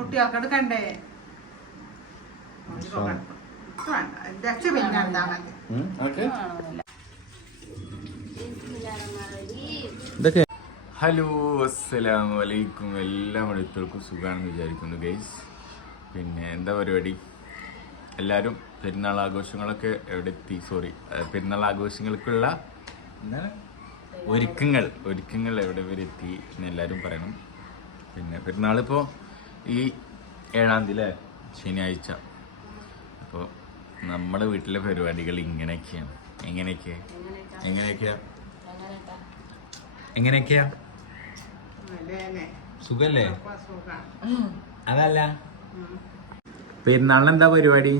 കുട്ടികൾക്കോട് കണ്ടേ. വേണ്ട. ദക്ഷ പിന്നെ എന്താ മതി. ഇതൊക്കെ ഹലോ അസ്സലാമു അലൈക്കും. എല്ലാ മണിത്തർക്കും സുഖമാണെന്ന് വിചാരിക്കുന്നു ഗൈസ്. പിന്നെ എന്താ പരിപാടി? എല്ലാവരും പെരുന്നാൾ ആഘോഷങ്ങളൊക്കെ എവിടെ എത്തി? സോറി പെരുന്നാൾ ആഘോഷങ്ങൾക്കുള്ള എന്താണ്? ഒരുക്കങ്ങൾ. ഒരുക്കങ്ങൾ എവിടെ വരെ എത്തി എന്ന് എല്ലാവരും പറയണം. പിന്നെ പെരുന്നാളിപ്പോൾ ഈ ഏഴാം തീയതി അല്ലേ? ശനിയാഴ്ച. അപ്പോൾ നമ്മുടെ വീട്ടിലെ പരിപാടികൾ ഇങ്ങനെയൊക്കെയാണ്. എങ്ങനെയൊക്കെ? എങ്ങനെയൊക്കെയാ? എങ്ങനെയൊക്കെയാ? സുഖല്ലേ? സുഖം. അതല്ല. പെരുന്നാളിന് എന്താ പരിപാടി?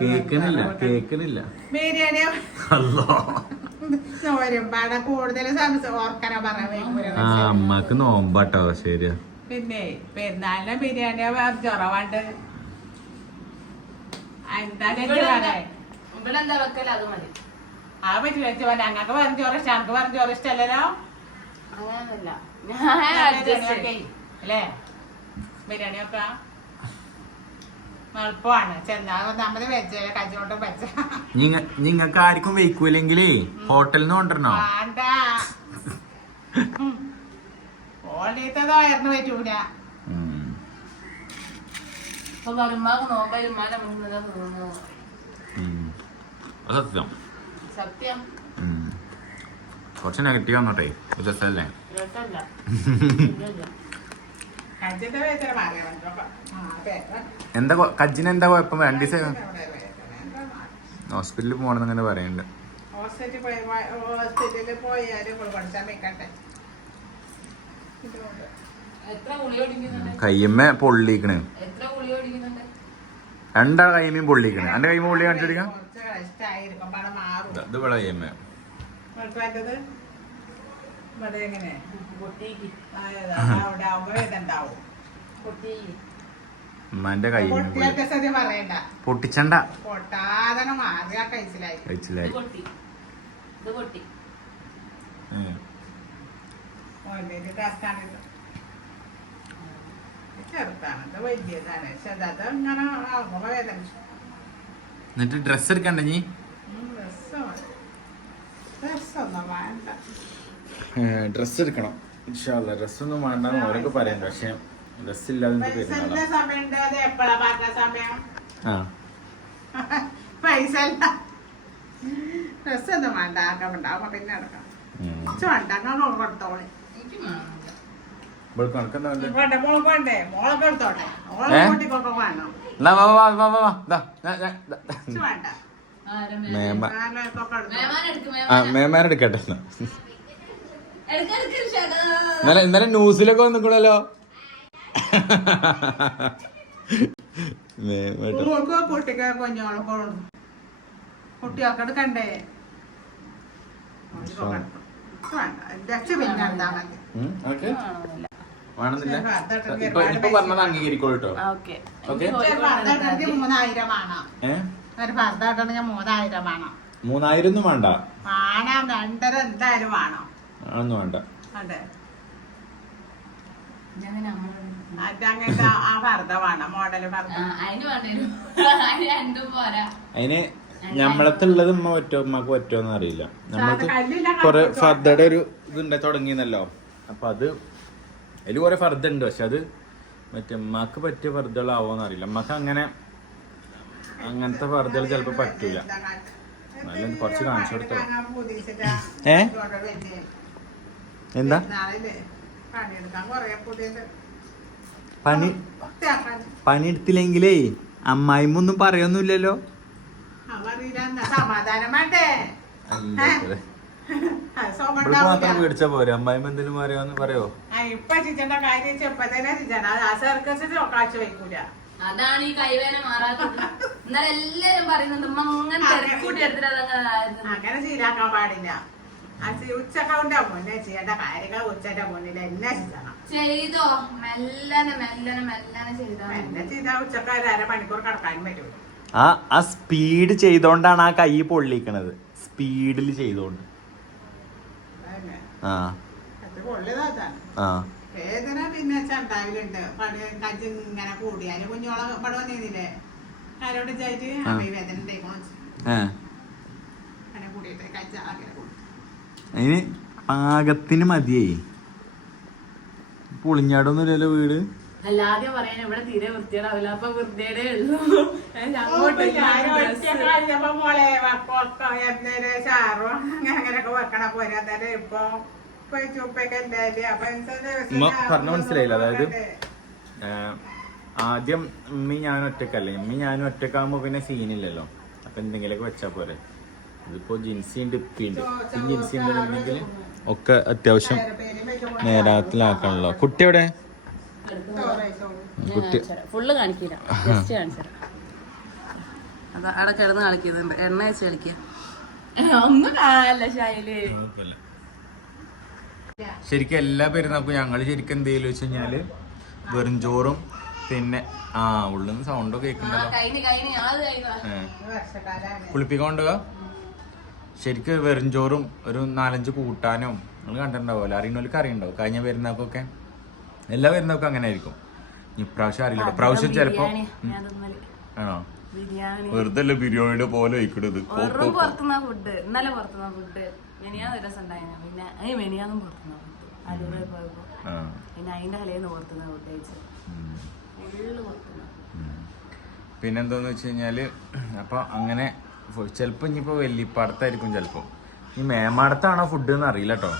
കേക്കണില്ല? കേക്കണില്ല ബിരിയാണിയാ അല്ലോ ഒരുപാട് കൂടുതൽ സംശയം ഓർക്കാനാ പറയാൻ ആ അമ്മയ്ക്ക് നോമ്പാട്ടോ ശരിയാ. പിന്നെ പെരുന്നാളിനെ ബിരിയാണിയാ ചൊറവാണ്ട് എന്താ പറയാ. ഇവിടെ എന്താ വെക്കല? അത് മതി. ആ പറ്റില്ല ചോര ഞങ്ങൾക്ക് പറഞ്ഞു ചോറ് ഇഷ്ടം. ഞങ്ങൾക്ക് പറഞ്ഞു ചോറ് ഇഷ്ടമല്ലല്ലോ അങ്ങനൊന്നുമില്ല. അല്ലേ? ബിരിയാണി വെക്കാം എളുപ്പമാണ്. വെച്ച് കച്ചോണ്ട് വെച്ച നിങ്ങ നിങ്ങക്ക് ആർക്കും വെയ്ക്കൂലെങ്കിലേ ഹോട്ടലിൽ നിന്ന് കൊണ്ടുവരണോ പറ്റൂല സത്യം. സത്യം. കുറച്ച് നെഗറ്റീവ് ആണോട്ടെ രസമല്ലേ രസമല്ല ഇല്ലല്ല. കജ്ജത്തെ വേദന മാറിയാണ് എന്താ കൊ- കജ്ജിന് എന്താ കുഴപ്പം? രണ്ട് ദിവസം ഹോസ്പിറ്റലിൽ പോകണം അങ്ങനെ പറയുന്നുണ്ട് കയ്യമ്മ പൊള്ളിക്കണ്. എത്ര ഗുളി ഓടിക്കുന്നുണ്ട് രണ്ടാ കയ്യമ്മയും പൊള്ളിക്കണ്. എന്റെ കയ്യമ്മ പൊള്ളി കാണിച്ചെടുക്കാം മാറും. ഇത് ഇവിടെ കയ്യമ്മ ഇവിടെ എങ്ങനെ? പൊട്ടിക്ക് ആ, അവിടെ ആവുമ്പോ ഇതുണ്ടാവും പൊട്ടിക്ക് ഉമ്മാന്റെ പൊള്ളി പൊട്ടിയൊക്കെ സത്യം പറയണ്ട. പൊട്ടിച്ചണ്ട. പൊട്ടാതെ മാറിയ കഴിച്ചിലായി ഇത് പൊട്ടി. ഇത് പൊട്ടി. ഓന്റെ ടാസ്കാണ് ഇത്. ഇത് ചെറുതാണ്. ഇത് വലിയതാണ്. പക്ഷെ അത് ഇങ്ങനെ ആകുമ്പോ വേദന എന്നിട്ട് ഡ്രസ്സ് എടുക്കണ്ട നീ വേണ്ട ഡ്രസ്സ് എടുക്കണം ഡ്രസ് ഒന്നും വേണ്ടെന്ന് ഓരോക്കെ പറയാം. പക്ഷേ ഡ്രസ് ഇല്ലാതെ നമുക്ക് പൈസന്റെ പെരുന്നാളാ. സമയം ഉണ്ട് അത് സമയം ആ പൈസ ഡ്രസ് രസമൊന്നും വേണ്ട. പിന്നെ എടുക്കാം വേണ്ട അങ്ങനെ കൊടുത്തോളെ? വേണ്ട വേണ്ടേ എന്നാ വാ, വാ, വാ, വാ, വാ. ദാ, ദാ, മേമ ആ. മേമാരെടുക്കട്ടെ. ഇന്നലെ ഇന്നലെ ന്യൂസിലൊക്കെ വന്നിക്കൂടല്ലോ. വേണമെന്നില്ല. ഇപ്പൊ ഇപ്പൊ പറഞ്ഞത് അംഗീകരിക്കോട്ടോ ഓക്കെ. ഓക്കെ. മൂന്നായിരം ഒരു പർദ്ദ ഇട്ടണെങ്കിൽ മൂന്നായിരം വേണം. മൂന്നായിരം ഒന്നും വേണ്ട. വേണം രണ്ടര എന്തായാലും വേണം. അതൊന്നും വേണ്ട. അതെ. ഇതങ്ങനെ നമ്മൾ അതങ്ങനത്തെ ആ പർദ്ദ വേണം മോഡൽ പർദ്ദ. ആ, അതിന് ഞമ്മളത്തുള്ളത് ഉമ്മ പറ്റോ ഉമ്മക്ക് പറ്റുമോന്ന് അറിയില്ല. നമ്മൾക്ക് കല്ലില്ല കൊറേ. ഫർദയുടെ ഒരു ഇതുണ്ട് തുടങ്ങിയെന്നല്ലോ. അപ്പൊ അത് അതിൽ കുറെ ഫർദ ഉണ്ട്. പക്ഷെ അത് മറ്റേ ഉമ്മക്ക് പറ്റിയ ഫർദകളാവോന്ന് അറിയില്ല. ഉമ്മക്ക് അങ്ങനെ അങ്ങനത്തെ ഫർദകൾ ചിലപ്പോ പറ്റൂല. നല്ല കുറച്ച് കാണിച്ചു കൊടുത്തോ. ഏ? എന്താ? പണി പണി എടുത്തില്ലെങ്കിലേ അമ്മായിമൊന്നും പറയൊന്നുമില്ലല്ലോ മാത്രം. പേടിച്ചാ പോരെ? അമ്മായിമ്മ എന്തെങ്കിലും പറയോന്ന് പറയോ? ആ, ഇപ്പൊ ചിച്ചന്റെ കാര്യം ചെപ്പതന്നെ ചിച്ചന ആ സർക്കസിൽ കാഴ്ച വയ്ക്കൂല. അതാണ് ഈ കൈവേന മാറാത്തത്. എന്നാലും എല്ലാരും പറയുന്നുണ്ട് അങ്ങനെ തിരക്കൂട്ടി എടുത്തിട്ട്. അങ്ങനെ ശീലാക്കാൻ പാടില്ല. ഉച്ചക്കൗന്റെ മുന്നേ ചെയ്യേണ്ട കാര്യങ്ങൾ ഉച്ചന്റെ മുന്നിൽ എന്നെ ചെയ്യണം. ചെയ്തോ? മെല്ലനെ മെല്ലനെ മെല്ലനെ ചെയ്തോ? എന്നെ ചെയ്താൽ ഉച്ചക്കാര് അരമണിക്കൂർ കടക്കാനും പറ്റും ആ ആ സ്പീഡ് ചെയ്തോണ്ടാണ് ആ കൈ പൊള്ളിക്കണത്. സ്പീഡിൽ ചെയ്തോണ്ട്. ആ. ആ. വേദന പിന്നെ ചെണ്ടാവിലുണ്ട് പട കജ്ജ് ഇങ്ങനെ കൂടിയാൽ കുഞ്ഞോളെ പടം വന്നിരുന്നില്ലേ ആരോട് വിചാരിച്ചു? അമ്മ വേദന ഉണ്ടായിക്കോണം ഏ അങ്ങനെ കൂടിയിട്ട് കജ്ജ അങ്ങനെ കൂടി. അതിന് പാകത്തിന് മതിയേ പൊളിഞ്ഞാടൊന്നുമില്ലല്ലോ വീട്. അല്ലാതെ പറയാൻ ഇവിടെ തീരെ വൃത്തിയേടാവില്ല അപ്പൊ വെറുതെ ഉള്ളൂ. അങ്ങോട്ട് മോളെ അങ്ങനെ അങ്ങനെയൊക്കെ വെക്കണ പോരാത്തല്ലേ ഇപ്പൊ പറഞ്ഞ മനസ്സിലായില്ല, അതായത് ആദ്യം ഉമ്മി ഞാൻ ഒറ്റക്കല്ലേ? ഉമ്മി ഞാൻ ഒറ്റക്കാകുമ്പോ പിന്നെ സീനില്ലല്ലോ അപ്പൊ എന്തെങ്കിലുമൊക്കെ വെച്ചാ പോരെ. ഇതിപ്പോ ജിൻസി ഉണ്ട് ഇപ്പി ഉണ്ട്. ഈ ജിൻസി ഉണ്ടെന്നുണ്ടെങ്കിൽ ഒക്കെ അത്യാവശ്യം നേരത്തിലാക്കണല്ലോ കുട്ടി എവിടെ? കുട്ടി. ഫുള്ള് കാണിക്കില്ല. ജസ്റ്റ് കാണിച്ചുതരാം അതാ അവിടെ കിടന്ന് കളിക്കുന്നുണ്ട് എണ്ണ വെച്ച് കളിക്കുക ഒന്നും കാണാനല്ല ഷായിൽ ശരിക്കും എല്ലാ പെരുന്നാൾക്കും ഞങ്ങൾ ശരിക്കും എന്ത് ചെയ്യലെന്ന് വെച്ച് കഴിഞ്ഞാൽ വെറും ചോറും പിന്നെ ആ ഉള്ളിൽ നിന്ന് സൗണ്ടൊക്കെ കേൾക്കണ്ടല്ലോ. കുളിപ്പിക്കൊണ്ടുക ശരിക്കും വെറും ചോറും ഒരു നാലഞ്ച് കൂട്ടാനും നിങ്ങൾ കണ്ടിട്ടുണ്ടാവുമല്ലോ അറിയണവർക്ക് അറിയണ്ടാവും. കഴിഞ്ഞ പെരുന്നാക്കൊക്കെ എല്ലാ പെരുന്നാക്കും അങ്ങനെ ആയിരിക്കും. ഇപ്രാവശ്യം അറിയില്ല പ്രാവശ്യം ചിലപ്പോ ഞാൻ തിന്നൽ. ആണോ? വെറുതെ അല്ല ബിരിയാണിയുടെ പോലെ ഇത് വെറും പുറത്തുനിന്ന ഫുഡ് ഇന്നലെ പുറത്തുനിന്ന ഫുഡ് മെനിയാന്ന് ഒരു ദിവസം ഉണ്ടായിരുന്നു പിന്നെ ഏയ് മെനിയാന്നും പുറത്തുനിന്ന ഫുഡ് അലൂടെ പോയപ്പോ. പിന്നെ അതിന്റെ ഹലേന്ന് പുറത്തുനിന്ന ഫുഡ് കഴിച്ചു ഉം. ഫുള്ള് പുറത്തുനിന്ന. പിന്നെന്താന്ന് വെച്ച് കഴിഞ്ഞാൽ അപ്പൊ അങ്ങനെ ചെലപ്പോ ഇനിയിപ്പോ വെല്ലിപ്പാടത്തായിരിക്കും ചെലപ്പോ. ഈ മേമാടത്താണോ ഫുഡ് എന്ന് അറിയില്ല കേട്ടോ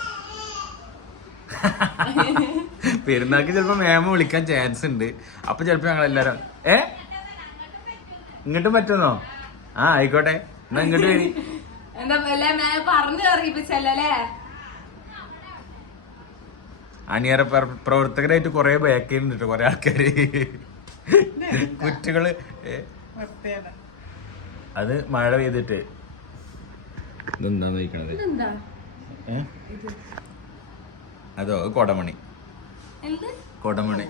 പെരുന്നാൾക്ക് ചിലപ്പോ മേമ വിളിക്കാൻ ചാൻസ് ഉണ്ട്. അപ്പൊ ചിലപ്പോ ഞങ്ങൾ എല്ലാരും ഏ? ഇങ്ങോട്ടും പറ്റുന്നോ? ആ ആയിക്കോട്ടെ. എന്നാ ഇങ്ങോട്ട് വരി. എന്താ പറഞ്ഞു അറിയിപ്പിച്ചല്ലേ അണിയറ പ്ര- പ്രവർത്തകരായിട്ട് കുറെ ബാക്കിലുണ്ട് കേട്ടോ കുറെ ആൾക്കാര്. കുറ്റികൾ അത് മഴ പെയ്തിട്ട്. ഏ? അതോ കൊടമണി. എന്ത്? കൊടമണി.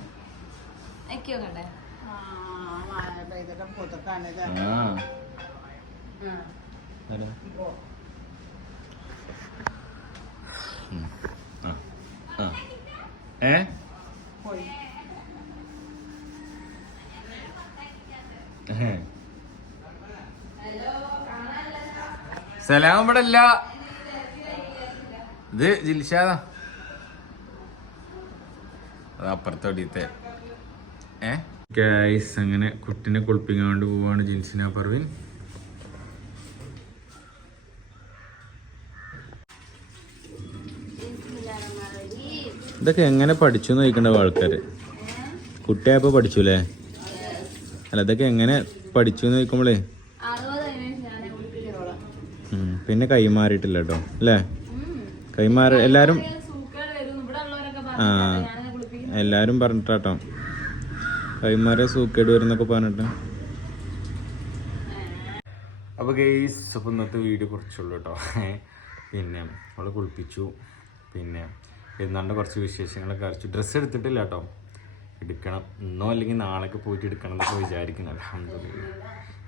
ഏ. സലാം ഇവിടെ അല്ല ഇത് ജിൽഷാദാ അത് അപ്പുറത്തോടിയത്തെ ഏ? ഗൈസ് അങ്ങനെ കുട്ടിനെ കുളിപ്പിക്കാൻ വേണ്ടി പോവാണ് ജിൻസിന പർവിൻ ഇതൊക്കെ എങ്ങനെ പഠിച്ചു എന്ന് ചോദിക്കണ്ടാവും ആൾക്കാര്. കുട്ടിയായപ്പോ പഠിച്ചുല്ലേ അല്ല ഇതൊക്കെ എങ്ങനെ പഠിച്ചു എന്ന് ചോദിക്കുമ്പോളേ. പിന്നെ കൈമാറിയിട്ടില്ല കേട്ടോ അല്ലേ? കൈമാറി എല്ലാരും സൂക്കേട് വരും ഇവിടെ ഉള്ളവരൊക്കെ ആ എല്ലാരും പറഞ്ഞിട്ടാട്ടോ. കൈമാറിയ സൂക്കേട് വരുന്നൊക്കെ പറഞ്ഞിട്ട്. അപ്പോൾ ഗെയ്സ് അപ്പോൾ ഇന്നത്തെ വീഡിയോ കുറച്ചുള്ളൂ കേട്ടോ പിന്നെ അവളെ കുളിപ്പിച്ചു. പിന്നെ പെരുന്നാളിന്റെ കുറച്ച് വിശേഷങ്ങളൊക്കെ അരച്ചു ഡ്രസ്സ് എടുത്തിട്ടില്ല കേട്ടോ എടുക്കണം. ഇന്നോ അല്ലെങ്കിൽ നാളെയൊക്കെ പോയിട്ട് എടുക്കണം എന്നൊക്കെ വിചാരിക്കുന്നു. അലഹമില്ല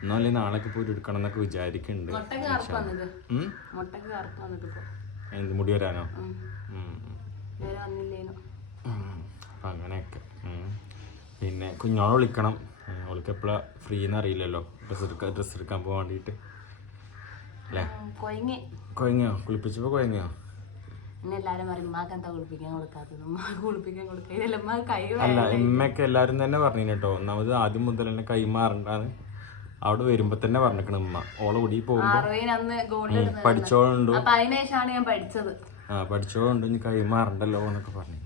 ഇന്നോ അല്ലെങ്കിൽ നാളെയൊക്കെ പോയിട്ട് എടുക്കണം എന്നൊക്കെ വിചാരിക്കുന്നുണ്ട്. എന്ത് മുടി വരാനോ? പിന്നെ കുഞ്ഞോളെ വിളിക്കണം. അവൾക്ക് എപ്പോഴാണ് ഫ്രീ എന്ന് അറിയില്ലല്ലോ. ഡ്രസ്സ് എടുക്കാൻ ഡ്രസ്സ് എടുക്കാൻ പോകാൻ വേണ്ടിയിട്ട് അല്ലേ? കുഴങ്ങിയോ കുളിപ്പിച്ചപ്പോൾ കുഴങ്ങിയോ പിന്നെ എല്ലാരും പറയും ഉമ്മാക്ക് എന്താ കുളിപ്പിക്കാൻ കൊടുക്കാത്തത്? ഉമ്മാക്ക് കുളിപ്പിക്കാൻ കൊടുക്കില്ല ഉമ്മാക്ക് കൈ അല്ല ഇമ്മയൊക്കെ എല്ലാരും തന്നെ പറഞ്ഞു കേട്ടോ. ഒന്നാമത് ആദ്യം മുതൽ തന്നെ കൈമാറണ്ടാന്ന് അവിടെ വരുമ്പോ തന്നെ പറഞ്ഞിരിക്കണം ഉമ്മ. ഓളെ കൂടി പോകുമ്പോ പഠിച്ചോളുണ്ടോ. ആ പഠിച്ചോളുണ്ട് ഇനി കൈമാറണ്ടല്ലോ എന്നൊക്കെ പറഞ്ഞു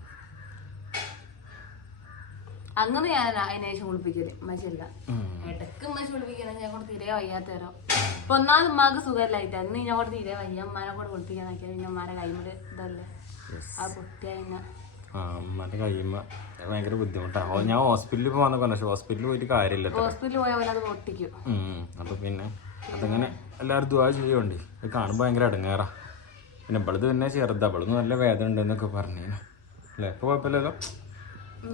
അങ്ങനെ ഞാൻ അതിനുശേഷം കുളിപ്പിക്കൽ മശല്ല ഉം. ഇടയ്ക്ക് ഉമ്മച്ചി കുളിപ്പിക്കണെങ്കിൽ ഞാൻ കൂടെ തീരെ വയ്യാത്തരോ ഇപ്പൊ ഒന്നാമത് ഉമ്മാക്ക് സുഖമില്ലായിട്ട് അന്ന് ഞാൻ കൂടെ തീരെ വയ്യ. ഉമ്മാനെ കൂടെ കുളിപ്പിക്കാൻ നോക്കിയാൽ പിന്നെ ഉമ്മാരെ കൈമൽ ഇതല്ലേ. ആ പിന്നെ ആ ഉമ്മന്റെ കൈമ്മ ഭയങ്കര ബുദ്ധിമുട്ടാണ് ഞാൻ ഹോസ്പിറ്റലിൽ പോകാന്നൊക്കെ പറഞ്ഞു ഹോസ്പിറ്റലിൽ പോയിട്ട് കാര്യമില്ല ഹോസ്പിറ്റലിൽ പോയാൽ അത് പൊട്ടിക്കും. അപ്പൊ പിന്നെ അതങ്ങനെ എല്ലാവരും ദുവാ ചെയ്യുന്നുണ്ട് അത് കാണുമ്പോൾ ഭയങ്കര ഇടങ്ങേറാ പിന്നെ ഇവളത് പിന്നെ ചെറുതാ. ഇവളൊന്നും നല്ല വേദന ഉണ്ടെന്നൊക്കെ പറഞ്ഞു അല്ലേ? ഇപ്പൊ കുഴപ്പമില്ലല്ലോ.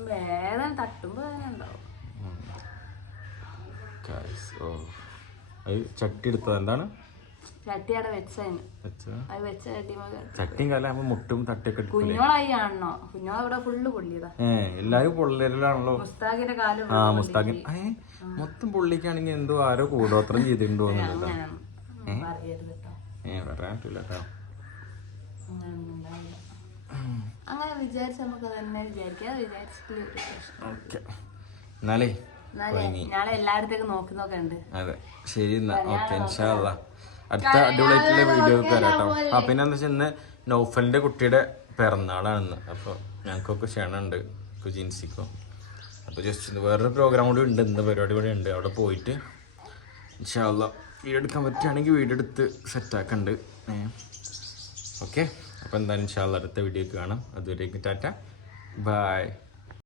വേദന തട്ടുമ്പോ വേദന ഉണ്ടാവും. ചട്ടി എടുത്തത് എന്താണ്? ചട്ടി അവിടെ വെച്ചതിന് അത് വെച്ച ചട്ടിമക ചട്ടിയും കാലാകുമ്പോ മുട്ടും തട്ടിയൊക്കെ എടുക്കൂലേ? കുഞ്ഞോളായി ആണോ കുഞ്ഞോളെ ഇവിടെ ഫുള്ള് പൊള്ളിയതാ. ഏ എല്ലാരും പൊള്ളലാണല്ലോ മുസ്താഖിന്റെ കാൽ ആ മുസ്താഖിൻ മൊത്തം പുള്ളിക്കാണെങ്കിൽ എന്തോ ആരോ കൂടോത്രം ചെയ്തിട്ടുണ്ട് എന്നുള്ളതാ. അങ്ങനെയൊന്നും പറയരുത് കേട്ടോ ഏ പറയാൻ പറ്റില്ല കേട്ടോ അങ്ങനെ വിചാരിച്ച് നമുക്ക് തന്നെ വിചാരിക്കാം. വിചാരിച്ചിട്ട് ഒരു പ്രശ്നം. ഓക്കെ. എന്നാലേ എന്നാലേ ഞാളെ എല്ലായിടത്തേക്കും നോക്കി നോക്കണ്ട് അതെ. ശരി എന്നാ. ഓക്കെ ഇൻഷാല്ല അടുത്ത അടിപൊളിയായിട്ടുള്ള വീഡിയോ വരാം കേട്ടോ. ആ പിന്നെ എന്താ വെച്ചാൽ ഇന്ന് നൗഫലിന്റെ കുട്ടിയുടെ പിറന്നാളാണെന്ന്. അപ്പോൾ ഞങ്ങൾക്കൊക്കെ ക്ഷണമുണ്ട് കുജിൻസിക്കോ. അപ്പോൾ ജസ്റ്റ് വേറൊരു പ്രോഗ്രാം കൂടി ഉണ്ട്. ഇന്ന് പരിപാടി കൂടി ഉണ്ട്. അവിടെ പോയിട്ട് ഇൻഷാല്ല വീഡിയോ എടുക്കാൻ പറ്റുകയാണെങ്കിൽ വീഡിയോ എടുത്ത് സെറ്റാക്കുന്നുണ്ട് ഓക്കെ? അപ്പോൾ എന്തായാലും ഇൻഷാല്ല അടുത്ത വീഡിയോ കാണാം. അതുവരേക്കും ടാറ്റ. ബൈ.